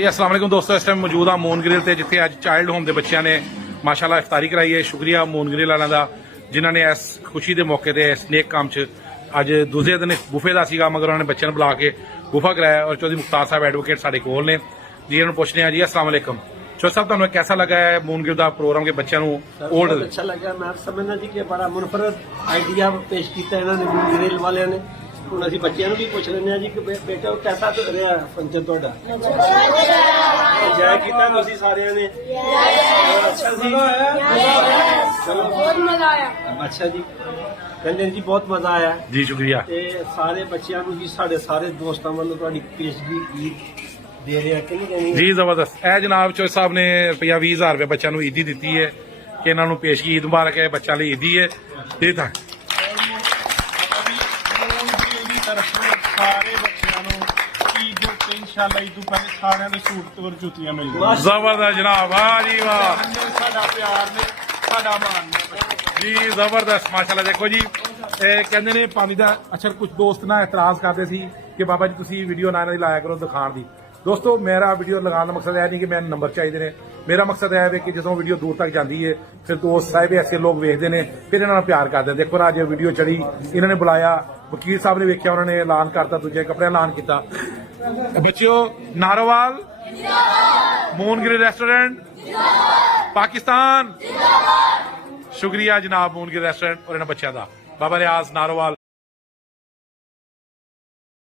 अस्सलाम वालेकुम दोस्तों, इस टाइम मौजूद हाँ मून ग्रिल से जिथे अज चाइल्ड होम के बच्चों ने माशाअल्लाह इफ्तारी कराई है। शुक्रिया मून ग्रिल वालों का जिन्होंने इस खुशी के मौके पर स्नेक काम अज दूसरे दिन बुफे का सीगा, मगर उन्होंने बच्चों बुला के बुफा कराया। और चौधरी मुख्तार साहब एडवोकेट साढ़े कोल ने जी, इन्होंने पूछने हैं जी अस्सलाम वालेकुम चौधरी साहब, तुम्हें कैसा लगा है मून ग्रिल का प्रोग्राम के बच्चों ओल्ड? अच्छा लगा। मैं समझना जी कि बड़ा मुनफरद आइडिया पेश किया इन्होंने मून ग्रिल वाले ने। ਹੁਣ ਅਸੀਂ ਬੱਚਿਆਂ ਨੂੰ ਵੀ ਪੁੱਛ ਲੈਂਦੇ ਆ ਜੀ ਕਿ ਬੇਟਾ ਕੈਸਾ ਰਿਹਾ ਫੰਕਸ਼ਨ ਤੁਹਾਡਾ? ਇੰਜੋਏ ਕੀਤਾ ਤੁਸੀਂ ਸਾਰਿਆਂ ਨੇ? ਅੱਛਾ ਜੀ, बहुत मजा आया। ਅੱਛਾ ਜੀ, ਕਹਿੰਦੇ ਜੀ ਬਹੁਤ ਮਜ਼ਾ ਆਇਆ जी शुक्रिया ਤੇ ਸਾਰੇ ਬੱਚਿਆਂ ਨੂੰ ਜੀ ਸਾਡੇ ਸਾਰੇ ਦੋਸਤਾਂ ਵੱਲੋਂ ਤੁਹਾਡੀ ਪੇਸ਼ਗੀ ਈਦ ਦੇ ਰਹੇ ਆ ਕਿ ਨਹੀਂ ਦੇਣੀ? जी जबरदस्त। ए जनाब चौधरी साहब ने रुपया 20,000 रुपये बच्चों को ईदी दी है कि इन्होंने पेशगी ईद मुबारक है, बच्चों लिए ईदी है। ये था ਸਾਰੇ ਬੱਚਿਆਂ ਨੂੰ ਈਦ ਦੇ ਉੱਤੇ ਇਨਸ਼ਾਅੱਲਾ ਈਦ ਤੋਂ ਪਹਿਲੇ ਸਾਰਿਆਂ ਨੂੰ ਸੂਟ ਤੇ ਜੁੱਤੀਆਂ ਮਿਲਣਗੀਆਂ। जबरदस्त जनाब, वाह जी वाह ਸਾਡਾ ਪਿਆਰ ਨੇ, ਸਾਡਾ ਮਾਣ ਨੇ। जी जबरदस्त माशाल्लाह। देखो जी कहते ने पानी का अच्छा, कुछ दोस्त ना एतराज करते सी कि बाबा जी तुसी वीडियो ना लाया करो दिखाने की। दोस्तों मेरा वीडियो लगाने का मकसद है नहीं कि मैं नंबर चाहिए ने, मेरा मकसद है कि जो वीडियो दूर तक जाती है फिर दोस्त साहब ऐसे लोग वेखते हैं फिर इन्होंने प्यार करते हैं। देखो ना जो वीडियो चढ़ी इन्होंने बुलाया, वकील साहब ने वेख्या, उन्होंने ऐलान करता, दूजे कपड़े ऐलान किया। बच्चों Narowal moon grill restaurant Pakistan, शुक्रिया जनाब मून ग्रिल रेस्टोरेंट और इन्होंने बच्चों का। बाबा रियाज नारोवाल।